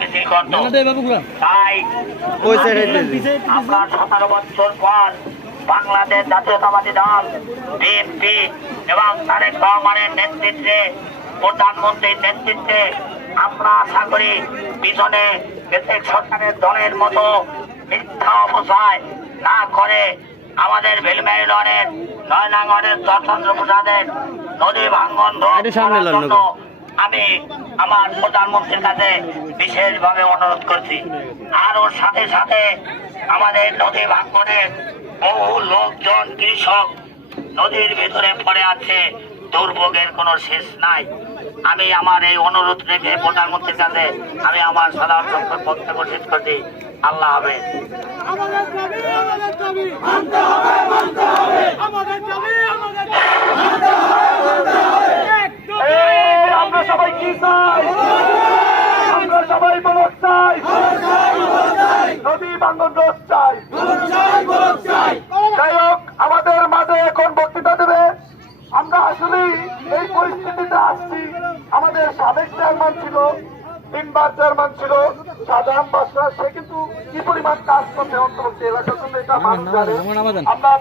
মিছিল করতো। তাই আমরা 17 বছর পর বাংলাদেশ জাতীয়তাবাদী দল বিএনপি এবং তারেক রহমানের নেতৃত্বে, প্রধানমন্ত্রীর নেতৃত্বে আমরা আশা করি পিছনে দেশের সরকারের দলের মতো মিথ্যা অপচয় না করে আমাদের বেলমাইলনের নয়নাঙ্গনের চরচন্দ্র প্রসাদের নদী ভাঙ্গন রোধ করার জন্য আমি আমার প্রধানমন্ত্রীর কাছে বিশেষভাবে অনুরোধ করছি। আর ওর সাথে সাথে আমাদের নদী ভাঙ্গনের বহু লোকজন, কৃষক নদীর ভিতরে পড়ে আছে, দুর্ভোগের কোনো শেষ নাই। আমি আমার এই অনুরোধ রেখে প্রধানমন্ত্রীর কাছে আমি আমার সাধারণ সম্পদ বক্তব্য শেষ করছি। আল্লাহ হাফেজ। আমরা সবাই কি চাই? আমরা সবাই বলক চাই, নদী ভাঙ্গন রোধ চাই। যাই হোক, আমাদের মাঝে এখন বক্তৃতা দেবে। আমরা আসলে এই পরিস্থিতিতে আসছি, আমাদের সাবেক চেয়ারম্যান ছিল, 3 বার চেয়ারম্যান ছিল সাধারণ বাসরা, সে কিন্তু কি পরিমাণ কাজ করতে অন্তর্বর্তী এলাকার জন্য এটা মানুষ জানে। আমরা